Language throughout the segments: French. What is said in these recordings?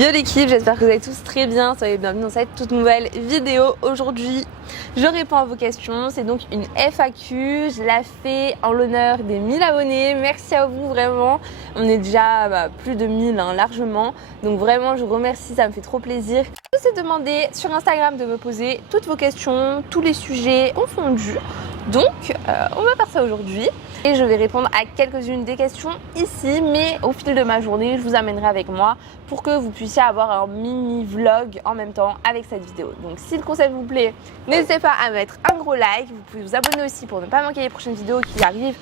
Yo l'équipe, j'espère que vous allez tous très bien, soyez bienvenus dans cette toute nouvelle vidéo. Aujourd'hui, je réponds à vos questions, c'est donc une FAQ, je la fais en l'honneur des 1000 abonnés, merci à vous vraiment, on est déjà plus de 1000 largement, donc vraiment je vous remercie, ça me fait trop plaisir. Je vous ai demandé sur Instagram de me poser toutes vos questions, tous les sujets confondus, donc on va faire ça aujourd'hui. Et je vais répondre à quelques-unes des questions ici, mais au fil de ma journée, je vous amènerai avec moi pour que vous puissiez avoir un mini vlog en même temps avec cette vidéo. Donc si le concept vous plaît, n'hésitez pas à mettre un gros like. Vous pouvez vous abonner aussi pour ne pas manquer les prochaines vidéos qui arrivent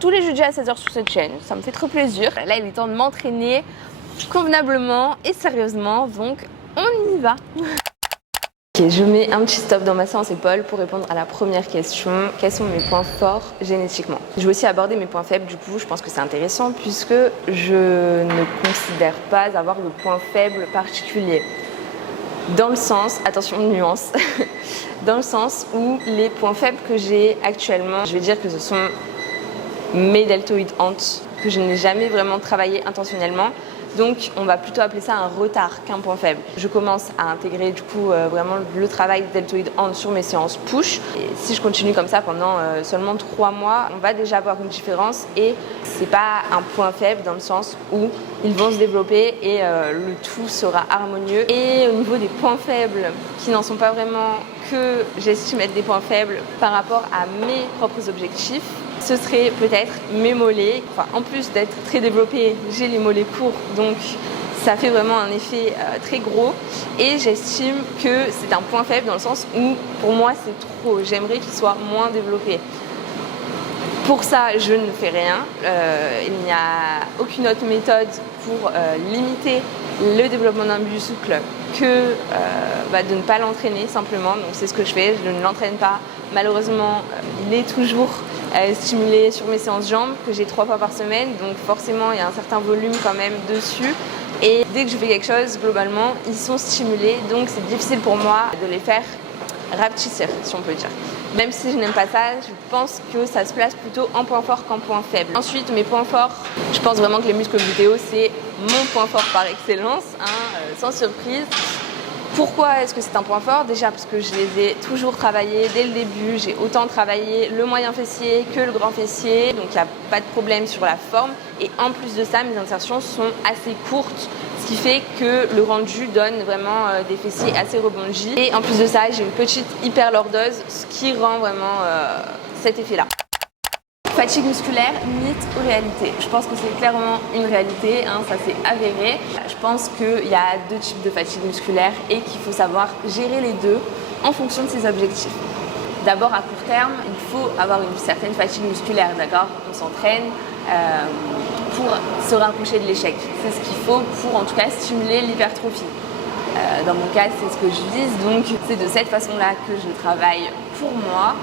tous les jeudis à 16h sur cette chaîne. Ça me fait trop plaisir. Là, il est temps de m'entraîner convenablement et sérieusement, donc on y va. Ok, je mets un petit stop dans ma séance épaule pour répondre à la première question. Quels sont mes points forts génétiquement? Je vais aussi aborder mes points faibles, du coup je pense que c'est intéressant puisque je ne considère pas avoir de points faibles particuliers. Dans le sens, attention nuance, dans le sens où les points faibles que j'ai actuellement, je vais dire que ce sont mes deltoïdes hantes, que je n'ai jamais vraiment travaillé intentionnellement. Donc on va plutôt appeler ça un retard qu'un point faible. Je commence à intégrer du coup vraiment le travail deltoïde hand sur mes séances push. Et si je continue comme ça pendant seulement 3 mois, on va déjà avoir une différence et c'est pas un point faible dans le sens où ils vont se développer et le tout sera harmonieux. Et au niveau des points faibles qui n'en sont pas vraiment, que j'estime être des points faibles par rapport à mes propres objectifs, ce serait peut-être mes mollets. Enfin, en plus d'être très développé, j'ai les mollets courts, donc ça fait vraiment un effet très gros. Et j'estime que c'est un point faible dans le sens où, pour moi, c'est trop. J'aimerais qu'il soit moins développé. Pour ça, je ne fais rien. Il n'y a aucune autre méthode pour limiter le développement d'un muscle que de ne pas l'entraîner simplement. Donc c'est ce que je fais, je ne l'entraîne pas. Malheureusement, il est toujours stimulé sur mes séances jambes que j'ai 3 fois par semaine. Donc forcément, il y a un certain volume quand même dessus. Et dès que je fais quelque chose, globalement, ils sont stimulés. Donc c'est difficile pour moi de les faire rapetisser, si on peut dire. Même si je n'aime pas ça, je pense que ça se place plutôt en point fort qu'en point faible. Ensuite, mes points forts, je pense vraiment que les muscles glutéaux, c'est mon point fort par excellence, sans surprise. Pourquoi est-ce que c'est un point fort? Déjà parce que je les ai toujours travaillés dès le début. J'ai autant travaillé le moyen fessier que le grand fessier, donc il n'y a pas de problème sur la forme. Et en plus de ça, mes insertions sont assez courtes, ce qui fait que le rendu donne vraiment des fessiers assez rebondis. Et en plus de ça, j'ai une petite hyperlordose, ce qui rend vraiment cet effet-là. Fatigue musculaire, mythe ou réalité? Je pense que c'est clairement une réalité, ça c'est avéré. Je pense qu'il y a 2 types de fatigue musculaire et qu'il faut savoir gérer les deux en fonction de ses objectifs. D'abord à court terme, il faut avoir une certaine fatigue musculaire, d'accord? On s'entraîne pour se rapprocher de l'échec. C'est ce qu'il faut pour en tout cas stimuler l'hypertrophie. Dans mon cas, c'est ce que je vise, donc c'est de cette façon-là que je travaille pour moi.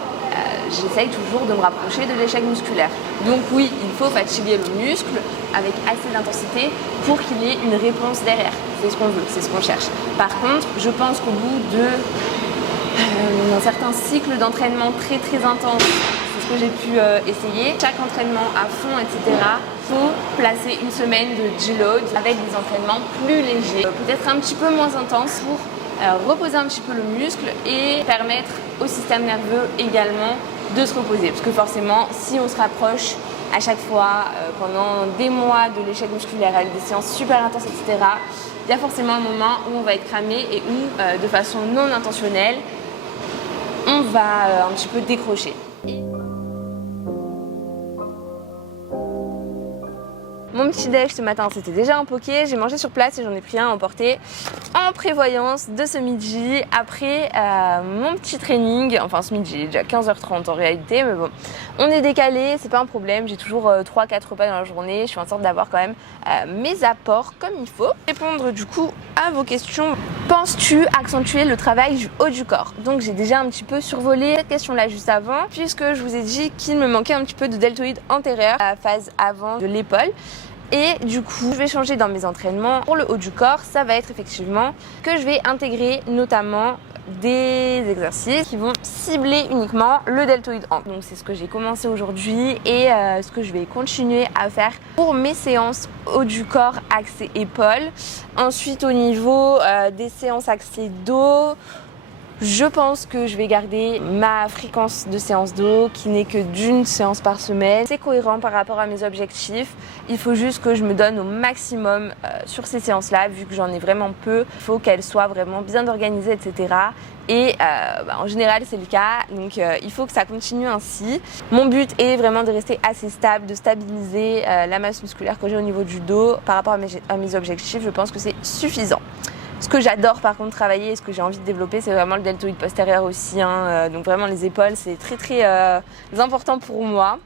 J'essaye toujours de me rapprocher de l'échec musculaire. Donc oui, il faut fatiguer le muscle avec assez d'intensité pour qu'il y ait une réponse derrière. C'est ce qu'on veut, c'est ce qu'on cherche. Par contre, je pense qu'au bout d'un certain cycle d'entraînement très très intense, c'est ce que j'ai pu essayer, chaque entraînement à fond, etc., il faut placer une semaine de deload avec des entraînements plus légers, peut-être un petit peu moins intenses pour reposer un petit peu le muscle et permettre au système nerveux également de se reposer. Parce que forcément, si on se rapproche à chaque fois pendant des mois de l'échec musculaire avec des séances super intenses, etc., il y a forcément un moment où on va être cramé et où, de façon non intentionnelle, on va un petit peu décrocher. Mon petit déj ce matin, c'était déjà un poké. J'ai mangé sur place et j'en ai pris un à emporter en prévoyance de ce midi après mon petit training. Enfin ce midi, il est déjà 15h30 en réalité, mais bon, on est décalé, c'est pas un problème. J'ai toujours 3-4 repas dans la journée. Je fais en sorte d'avoir quand même mes apports comme il faut. Répondre du coup à vos questions. Penses-tu accentuer le travail du haut du corps? Donc j'ai déjà un petit peu survolé cette question-là juste avant, puisque je vous ai dit qu'il me manquait un petit peu de deltoïde antérieur à la phase avant de l'épaule. Et du coup, je vais changer dans mes entraînements. Pour le haut du corps, ça va être effectivement que je vais intégrer notamment des exercices qui vont cibler uniquement le deltoïde ample. Donc c'est ce que j'ai commencé aujourd'hui et ce que je vais continuer à faire pour mes séances haut du corps axé épaules. Ensuite au niveau des séances axées dos, je pense que je vais garder ma fréquence de séance dos qui n'est que d'une séance par semaine. C'est cohérent par rapport à mes objectifs. Il faut juste que je me donne au maximum sur ces séances-là, vu que j'en ai vraiment peu. Il faut qu'elles soient vraiment bien organisées, etc. Et en général, c'est le cas. Donc, il faut que ça continue ainsi. Mon but est vraiment de rester assez stable, de stabiliser la masse musculaire que j'ai au niveau du dos par rapport à mes objectifs. Je pense que c'est suffisant. Ce que j'adore par contre travailler et ce que j'ai envie de développer, c'est vraiment le deltoïde postérieur aussi. Donc vraiment les épaules, c'est très important pour moi.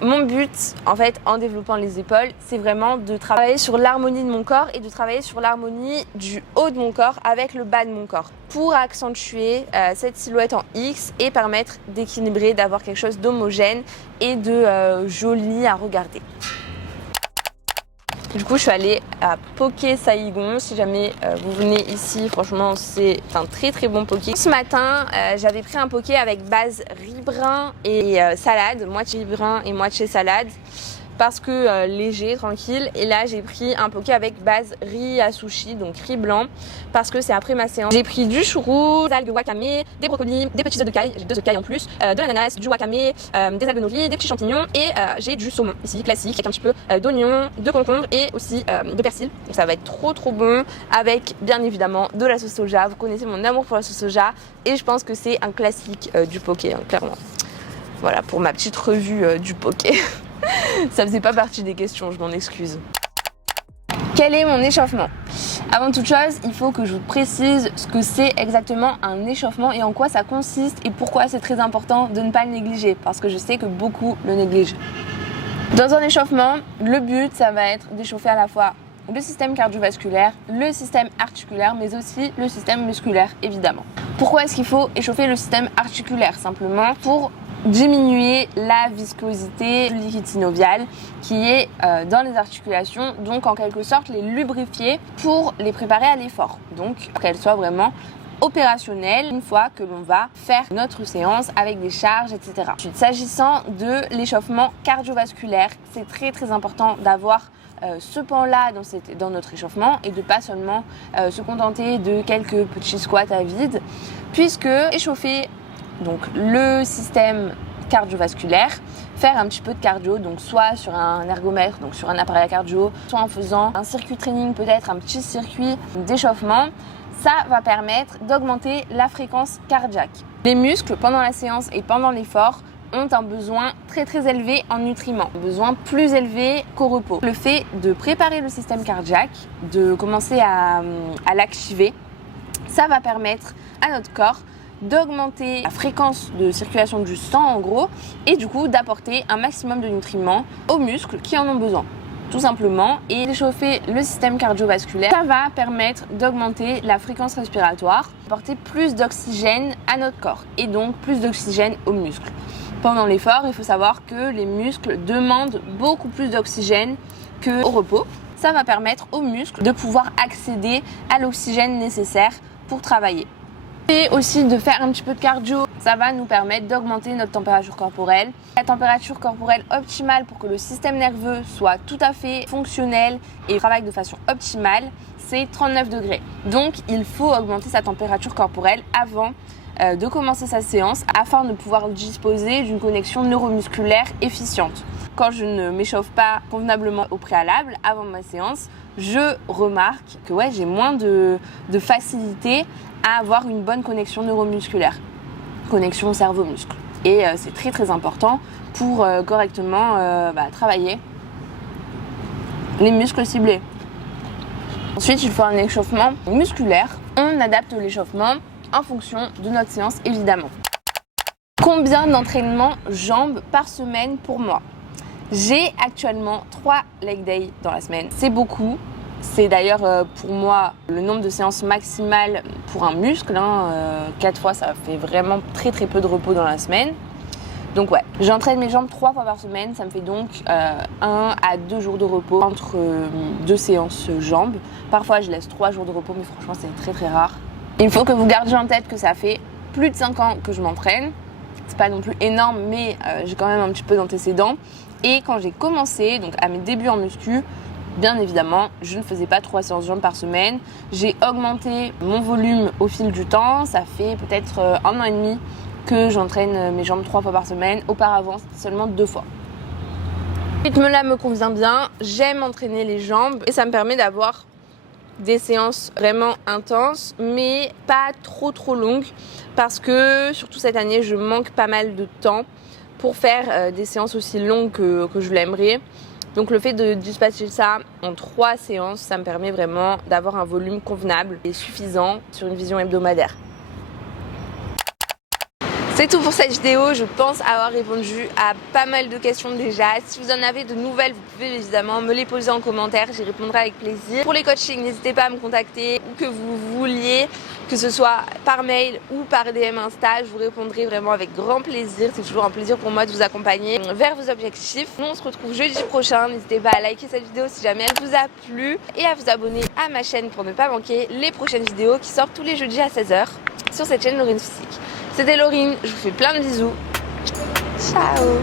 Mon but en fait en développant les épaules, c'est vraiment de travailler sur l'harmonie de mon corps et de travailler sur l'harmonie du haut de mon corps avec le bas de mon corps pour accentuer cette silhouette en X et permettre d'équilibrer, d'avoir quelque chose d'homogène et de joli à regarder. Du coup, je suis allée à Poké Saigon. Si jamais vous venez ici, franchement, c'est un très bon poké. Ce matin, j'avais pris un poké avec base riz brun et salade, moitié riz brun et moitié salade, parce que léger, tranquille. Et là, j'ai pris un poké avec base riz à sushi, donc riz blanc, parce que c'est après ma séance. J'ai pris du churro, des algues wakame, des brocolis, des petits œufs de caille, j'ai 2 œufs de caille en plus, de l'ananas, du wakame, des algues nori, des petits champignons et j'ai du saumon ici, classique, avec un petit peu d'oignon, de concombre et aussi de persil. Donc ça va être trop bon, avec bien évidemment de la sauce soja. Vous connaissez mon amour pour la sauce soja et je pense que c'est un classique du poké, clairement. Voilà pour ma petite revue du poké. Ça faisait pas partie des questions, je m'en excuse. Quel est mon échauffement? Avant toute chose, il faut que je vous précise ce que c'est exactement un échauffement et en quoi ça consiste et pourquoi c'est très important de ne pas le négliger, parce que je sais que beaucoup le négligent. Dans un échauffement, le but, ça va être d'échauffer à la fois le système cardiovasculaire, le système articulaire, mais aussi le système musculaire, évidemment. Pourquoi est-ce qu'il faut échauffer le système articulaire? Simplement pour diminuer la viscosité du liquide synovial qui est dans les articulations, donc en quelque sorte les lubrifier pour les préparer à l'effort, donc pour qu'elles soient vraiment opérationnelles une fois que l'on va faire notre séance avec des charges, etc. Ensuite, s'agissant de l'échauffement cardiovasculaire, c'est très important d'avoir ce pan-là dans notre échauffement et de pas seulement se contenter de quelques petits squats à vide, puisque échauffer donc le système cardiovasculaire, faire un petit peu de cardio, donc soit sur un ergomètre, donc sur un appareil à cardio, soit en faisant un circuit training, peut-être un petit circuit d'échauffement, ça va permettre d'augmenter la fréquence cardiaque. Les muscles, pendant la séance et pendant l'effort, ont un besoin très élevé en nutriments, un besoin plus élevé qu'au repos. Le fait de préparer le système cardiaque, de commencer à l'activer, ça va permettre à notre corps d'augmenter la fréquence de circulation du sang en gros et du coup d'apporter un maximum de nutriments aux muscles qui en ont besoin tout simplement, et d'échauffer le système cardiovasculaire, ça va permettre d'augmenter la fréquence respiratoire, apporter plus d'oxygène à notre corps et donc plus d'oxygène aux muscles. Pendant l'effort, il faut savoir que les muscles demandent beaucoup plus d'oxygène qu'au repos. Ça va permettre aux muscles de pouvoir accéder à l'oxygène nécessaire pour travailler. Et aussi de faire un petit peu de cardio, ça va nous permettre d'augmenter notre température corporelle. La température corporelle optimale pour que le système nerveux soit tout à fait fonctionnel et travaille de façon optimale, c'est 39 degrés. Donc il faut augmenter sa température corporelle avant de commencer sa séance afin de pouvoir disposer d'une connexion neuromusculaire efficiente. Quand je ne m'échauffe pas convenablement au préalable, avant ma séance, je remarque que j'ai moins de facilité à avoir une bonne connexion neuromusculaire, connexion cerveau-muscle. Et c'est très important pour correctement travailler les muscles ciblés. Ensuite, il faut un échauffement musculaire. On adapte l'échauffement en fonction de notre séance, évidemment. Combien d'entraînements jambes par semaine pour moi? J'ai actuellement 3 leg days dans la semaine. C'est beaucoup. C'est d'ailleurs pour moi le nombre de séances maximales pour un muscle. 4 fois, ça fait vraiment très peu de repos dans la semaine. Donc ouais, j'entraîne mes jambes 3 fois par semaine, ça me fait donc 1 à 2 jours de repos entre 2 séances jambes. Parfois je laisse 3 jours de repos, mais franchement c'est très très rare. Il faut que vous gardiez en tête que ça fait plus de 5 ans que je m'entraîne. C'est pas non plus énorme, mais j'ai quand même un petit peu d'antécédents. Et quand j'ai commencé, donc à mes débuts en muscu, bien évidemment, je ne faisais pas 3 séances jambes par semaine. J'ai augmenté mon volume au fil du temps. Ça fait peut-être 1 an et demi que j'entraîne mes jambes 3 fois par semaine. Auparavant, c'était seulement 2 fois. Ce rythme-là me convient bien. J'aime entraîner les jambes et ça me permet d'avoir des séances vraiment intenses, mais pas trop longues, parce que surtout cette année, je manque pas mal de temps pour faire des séances aussi longues que je l'aimerais. Donc le fait de dispatcher ça en 3 séances, ça me permet vraiment d'avoir un volume convenable et suffisant sur une vision hebdomadaire. C'est tout pour cette vidéo, je pense avoir répondu à pas mal de questions déjà. Si vous en avez de nouvelles, vous pouvez évidemment me les poser en commentaire, j'y répondrai avec plaisir. Pour les coachings, n'hésitez pas à me contacter, où que vous vouliez, que ce soit par mail ou par DM Insta, je vous répondrai vraiment avec grand plaisir. C'est toujours un plaisir pour moi de vous accompagner vers vos objectifs. Nous on se retrouve jeudi prochain, n'hésitez pas à liker cette vidéo si jamais elle vous a plu et à vous abonner à ma chaîne pour ne pas manquer les prochaines vidéos qui sortent tous les jeudis à 16h sur cette chaîne Laurine Physique. C'était Laurine, je vous fais plein de bisous. Ciao.